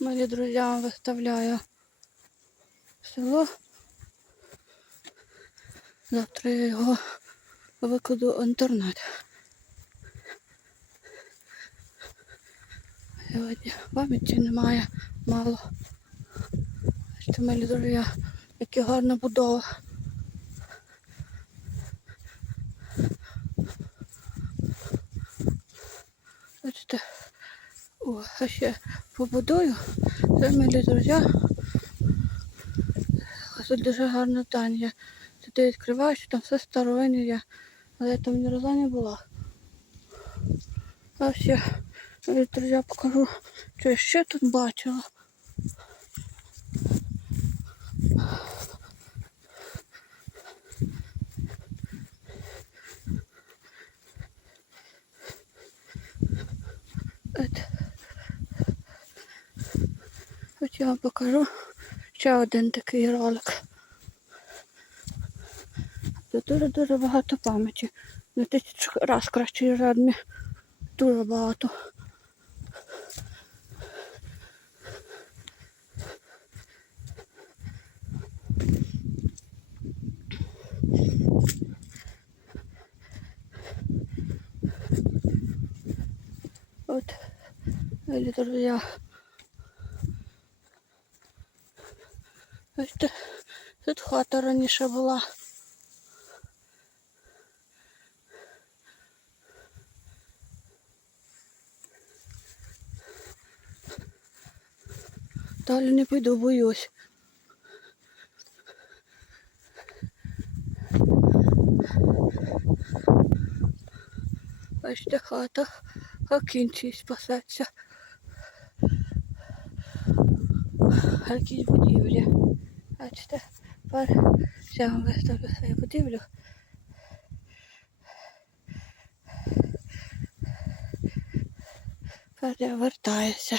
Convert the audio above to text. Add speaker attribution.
Speaker 1: Мої друзям виставляю село. Завтра я його викладу в інтернет. Сьогодні пам'яті немає мало. Бачите, мої друзі, які гарна будова. Бачите, о, а ще побудую. Це мої друзі. Тут дуже гарне здання. Туди відкриваєш, там все старовинне є. Але я там ні разу не була. А ще, мої друзі, покажу, що я ще тут бачила. От. От я вам покажу ще один такий ролик. Тут дуже-дуже багато пам'яті. На тисячу раз краще радмі. Дуже багато. От, или Бачите, тут хата раніше була. Далі не піду, боюсь. Бачите, хата, а кінці спасеться. А якісь будівлі. Бачите, пар. я вам виставлю свою будівлю. Тепер я вертаюся.